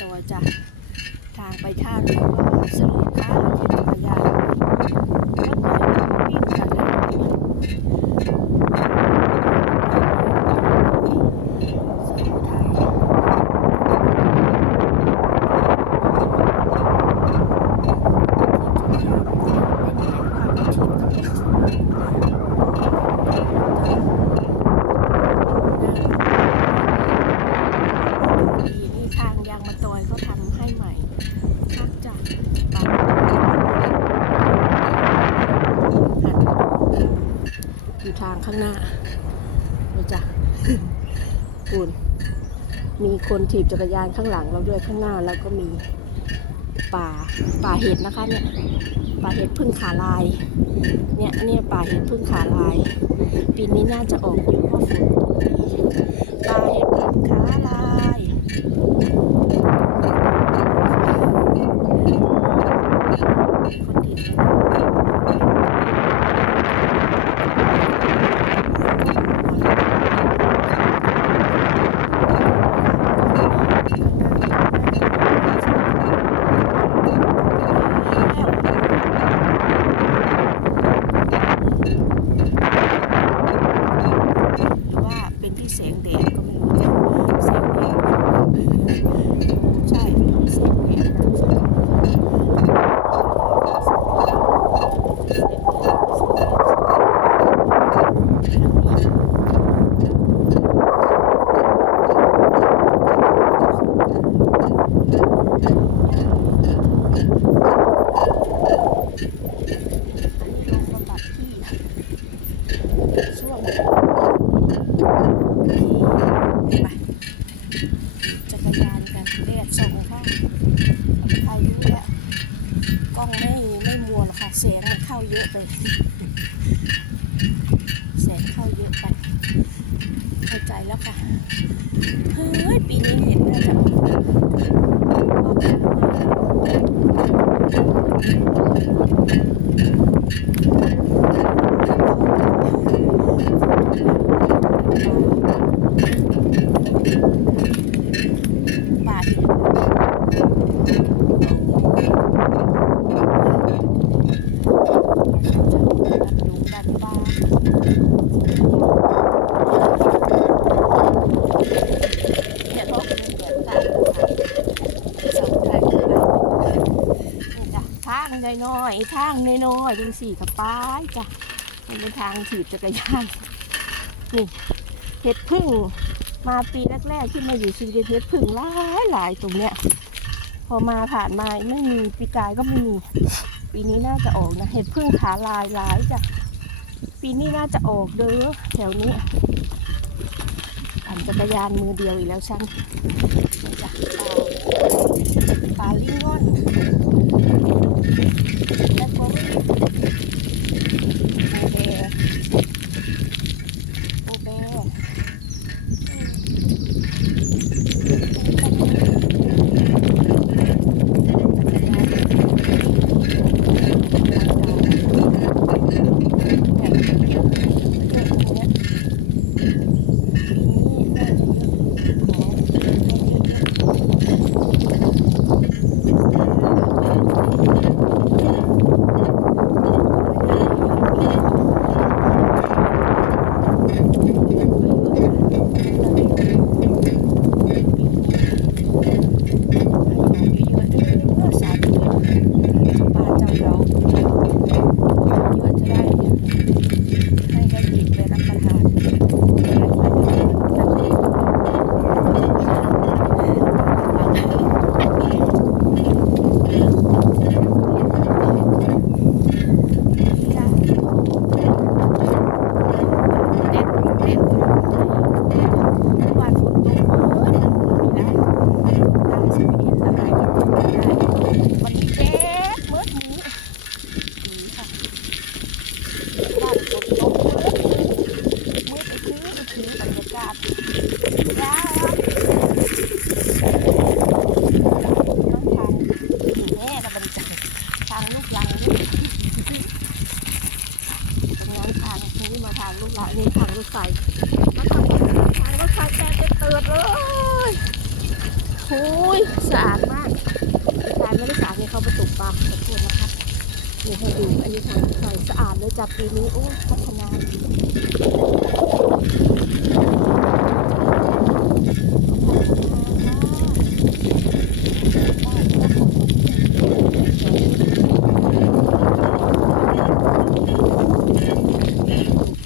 ตัวจ้ะทางไปท่าเรือก็สรุปท่าที่จักรยานรถไหนวิ่งกันนะสุโขทัยนี่ทางยางมะตอยเขาทำให้ใหม่พักจากบางอยู่ทางข้างหน้านี่ จ้ะคุณมีคนถีบจักรยานข้างหลังเราด้วยข้างหน้าแล้วก็มีป่าป่าเห็ดนะคะเนี่ยป่าเห็ดพึ่งขาลาย เนี่ยเนี่ยป่าเห็ดพึ่งขาลายปีนี้น่าจะออกอยู่เพราะฝนป่าเห็ดพึ่งขาลายคนถีบ อยทางน้อยๆดูสี่กับป้ายจ้ะมันเป็นทางถีบจักรยานนี่เห็ดพึ่งมาปีแรกๆที่มาอยู่ชีวิตเห็ดพึ่งหลายหลายๆตรงเนี้ย พอมาผ่านมาไม่มีปีกายก็ไม่มีปีนี้น่าจะออกนะเห็ดพึ่งขาลายหลายจ้ะปีนี้น่าจะออกเด้อแถวนี้ปั่นจักรยานมือเดียวอีกแล้วฉันนี่จ้ะปลาลาลิงงอน Thank you. อนเลยโอ้ยสะอาดมากสะอาดไม่ได้สะอาดเนี่ยเขาประตูปลาขอโทษนะคะนี่ให้ดูอันนี้ทางใส่สะอาดเลยจากปีนี้โอ้ยพัฒนาดี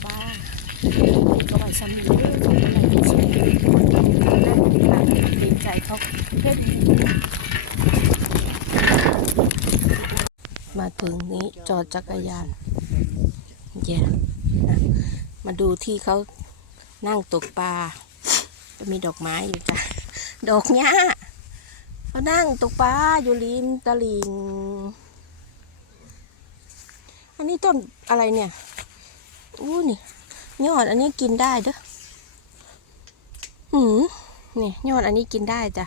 ปลาก็ไว้ซ้ำนี้ด้วยของอะไรที่เชียร์ดีใจเขาเพื่อนมา ถึงนี้จอดจักรยานเย่นะมาดูที่เขานั่งตกปลาจะมีดอกไม้อยู่จ้ะ ดอกหญ้าเขานั่งตกปลาอยู่ริมตลิ่ง อันนี้ต้นอะไรเนี่ย อู้นี่ยอดอันนี้กินได้เด้อหืมนี่ยอดอันนี้กินได้จ้ะ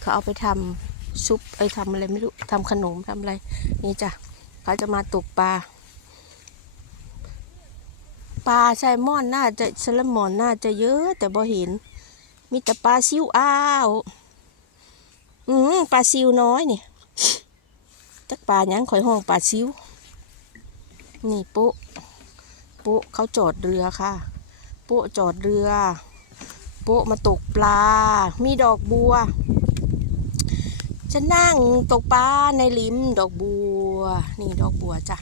เขาเอาไปทำ ซุปไอ้ทำอะไรไม่รู้ทำขนมทำอะไร นี่จ้ะเขาจะมาตกปลาปลาไซลมอนน่าจะแซลมอนน่าจะเยอะ แต่บ่เห็น มีแต่ปลาซิวอ้าวอืมปลาซิวน้อยนี่จักปลายังข่อยห้องปลาซิวนี่ปุ๊ปุ๊เขาจอดเรือค่ะ ปุ๊จอดเรือ ปุ๊มาตกปลา มีดอกบัว จะนั่งตกปลาในริมดอกบัว นี่ดอกบัวจ้ะ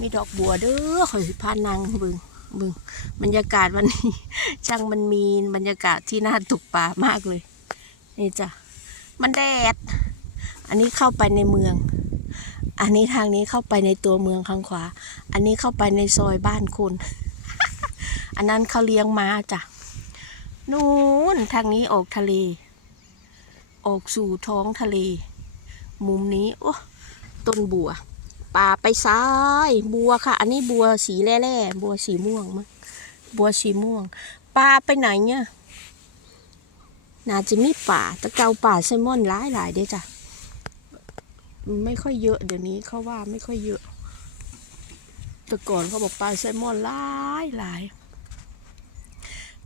มีดอกบัวเด้อขอยพานางบึงบึงบรรยากาศวันนี้ช่างมันมีบรรยากาศที่น่าตกปลามากเลย นี่จ้ะมันแดด อันนี้เข้าไปในเมือง อันนี้ทางนี้เข้าไปในตัวเมืองข้างขวา อันนี้เข้าไปในซอยบ้านคุณ อันนั้นเขาเลี้ยงม้าจ้ะนู่นทางนี้ออกทะเล ออกสู่ท้องทะเล มุมนี้โอ้ต้นบัว ป่าไปซ้ายบัวค่ะ อันนี้บัวสีแร่ๆบัวสีม่วงมั้งบัวสีม่วงปลาไปไหนเนี่ยน่าจะมีป่าตะเกาป่าไซมอนหลายหลายๆเด้อจ้ะไม่ค่อยเยอะเดี๋ยวนี้เขาว่าไม่ค่อยเยอะแต่ก่อนเขาบอกปลาไซมอนหลายหลาย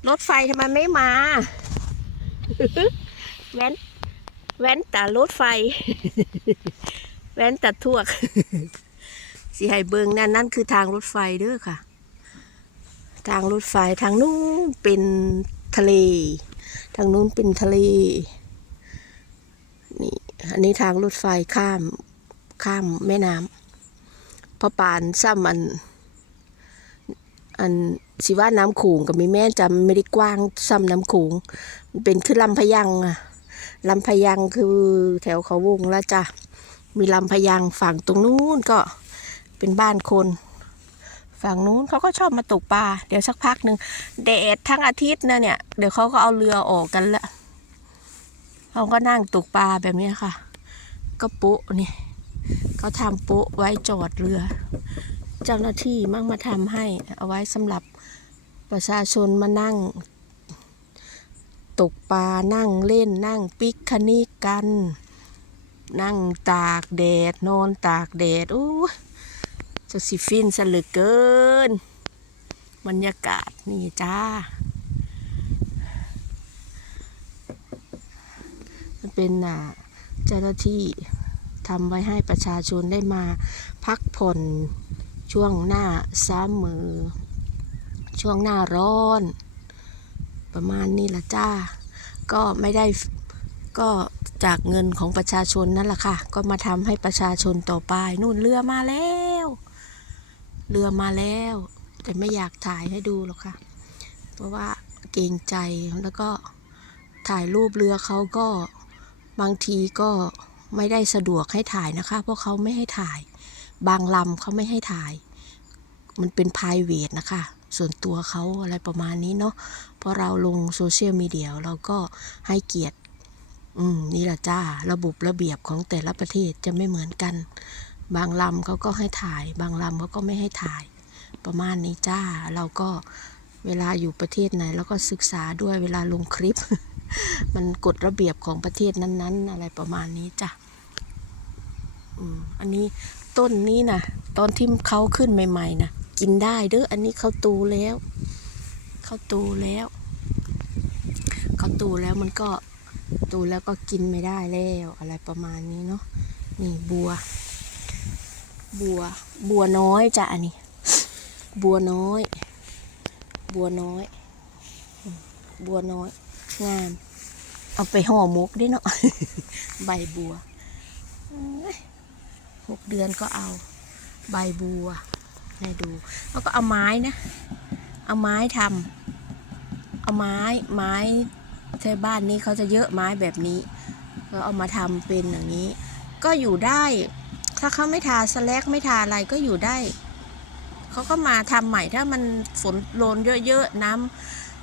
รถไฟทำไมไม่มาแว้น แว้นแต่รถไฟ แว้นแต่ทวก สีไห้เบิงนั่นนั่นคือทางรถไฟเด้อค่ะ ทางรถไฟทางนู้นเป็นทะเล ทางนู้นเป็นทะเล นี่อันนี้ทางรถไฟข้ามข้ามแม่น้ำพอปานซ้ำอัน อันสิว่าน้ำโขงกับมีแม่จำไม่ได้กว้างซ้ำน้ำโขงมันเป็นคือลำพะยังอะ ลำพยังคือแถวเขาวงแล้วจ้ะ มีลำพยังฝั่งตรงนู้นก็เป็นบ้านคน ฝั่งนู้นเขาก็ชอบมาตกปลา เดี๋ยวสักพักหนึ่งแดดทั้งอาทิตย์นะเนี่ย เดี๋ยวเขาก็เอาเรือออกกันละเขาก็นั่งตกปลาแบบนี้ค่ะ ก็โป๊ะนี่เขาทำโป๊ะไว้จอดเรือ เจ้าหน้าที่มั่งมาทำให้เอาไว้สำหรับประชาชนมานั่ง ตกปลานั่งเล่นนั่งปิกคนิกกัน นั่งตากแดด นอนตากแดดโอ้จะสิฟินซะเหลือเกิน บรรยากาศนี่จ้า มันเป็นอ่าเจ้าหน้าที่ทำไว้ให้ประชาชนได้มาพักผ่อนช่วงหน้าซ้ำมือ ช่วงหน้าร้อน ประมาณนี้ละจ้า ก็ไม่ได้ก็จากเงินของประชาชนนั่นแหละค่ะ ก็มาทำให้ประชาชนต่อไป นู่นเรือมาแล้ว เรือมาแล้ว แต่ไม่อยากถ่ายให้ดูหรอกค่ะ เพราะว่าเกรงใจแล้วก็ถ่ายรูปเรือเขาก็บางทีก็ไม่ได้สะดวกให้ถ่ายนะคะ เพราะเขาไม่ให้ถ่าย บางลำเขาไม่ให้ถ่าย มันเป็น p r i v a t นะคะ ส่วนตัวเขาอะไรประมาณนี้เนาะเพราะเราลงโซเชียลมีเดียเราก็ให้เกียรติ อืมนี่แหละจ้าระบบระเบียบของแต่ละประเทศจะไม่เหมือนกัน บางลำเขาก็ให้ถ่าย บางลำเขาก็ไม่ให้ถ่าย ประมาณนี้จ้า เราก็เวลาอยู่ประเทศไหนเราก็ศึกษาด้วยเวลาลงคลิป มันกฎระเบียบของประเทศนั้นๆ อะไรประมาณนี้จ้ะอืมอันนี้ต้นนี้นะตอนที่เขาขึ้นใหม่ ๆนะ กินได้เด้ออันนี้เขาโตูแล้วเขาโตูแล้วเขาโตูแล้วมันก็โตแล้วก็กินไม่ได้แล้วอะไรประมาณนี้เนาะนี่บัว บัว บัวน้อยจ้ะอันนี้ บัวน้อย บัวน้อย บัวน้อยงามเอาไปห่อหมกได้เนาะใบบัวหกเดือนก็เอา ใบบัว ให้ดู แล้วก็เอาไม้นะ เอาไม้ทำเอาไม้ไม้ใช่บ้านนี้เขาจะเยอะไม้แบบนี้ก็เอามาทำเป็นอย่างนี้ ก็อยู่ได้ ถ้าเขาไม่ทาสแลกไม่ทาอะไรก็อยู่ได้เขาก็มาทำใหม่ถ้ามันฝนโลนเยอะๆน้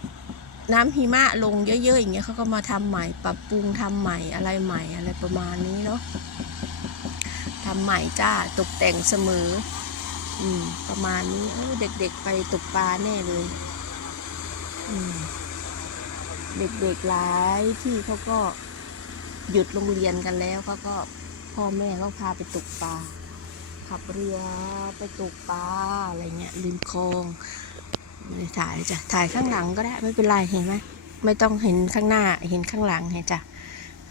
ำน้ำหิมะลงเยอะ ๆ อย่างเงี้ยเขาก็มาทำใหม่ปรับปรุงทำใหม่อะไรใหม่อะไรประมาณนี้เนาะทำใหม่จ้าตกแต่งเสมอ อืม ประมาณนี้เด็กๆไปตกปลาแน่เลย อืม เด็กๆหลายที่เขาก็หยุดโรงเรียนกันแล้วเขาก็พ่อแม่เขาพาไปตกปลาขับเรือไปตกปลาอะไรเงี้ยริมคลองไม่ถ่ายจ้ะถ่ายข้างหลังก็ได้ไม่เป็นไรเห็นไหมไม่ต้องเห็นข้างหน้าเห็นข้างหลังเห็นจ้ะ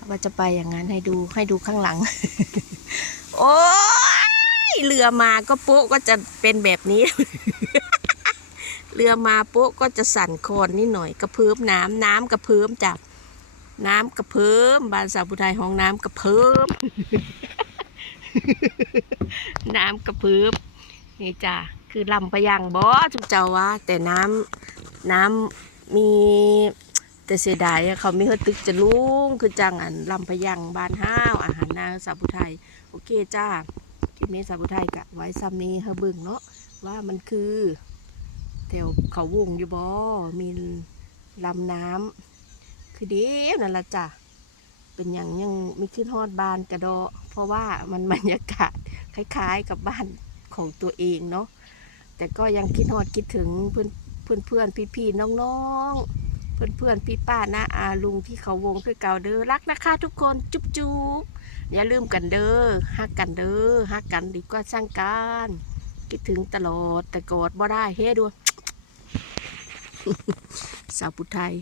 ว่าจะไปอย่างนั้นให้ดูให้ดูข้างหลัง โอ้ เรือมาก็โป๊ะก็จะเป็นแบบนี้ เรือมาโป๊ะก็จะสั่นคลนนิดหน่อย กระเพิ่มน้ำน้ำกระเพิ่มจับน้ำกระเพิ่มบานสาวผู้ไทยห้องน้ำกระเพิ่มน้ำกระเพิ่มนี่จ้ะคือลำพยังบอจุกเจ้าวะแต่น้ำน้ำมีแต่เสียดายเขาไม่เฮดตึกจะลุงคือจังอันลำพยังบานห้าวอาหารนางสาวผู้ไทยโอเคจ้า คลิปนี้สาวผู้ไทยกะไว้ซ้ำนี้เฮาเบึงเนาะว่ามันคือแถวเขาวงอยู่บ่มีลำน้ำคือเดียวนั่นละจ้ะเป็นอย่างยังไม่ขึ้นฮอดบานกระโดอ เพราะว่ามันบรรยากาศคล้าย ๆ กับบ้านของตัวเองเนาะแต่ก็ยังคิดฮอดคิดถึงเพื่อนเพื่อนเพื่อนพี่พี่ๆน้องๆเพื่อนเพื่อนพี่ป้าน้าอาลุงที่เขาวงคือเก่าเด้อรักนะคะทุกคนจุ๊บจุ๊บ อย่าลืมกันเด้อฮักกันเด้อฮักกันดีกว่าสร้างกันคิดถึงตลอดแต่กอดบ่ได้เฮ้ด้วยสาวผู้ไทย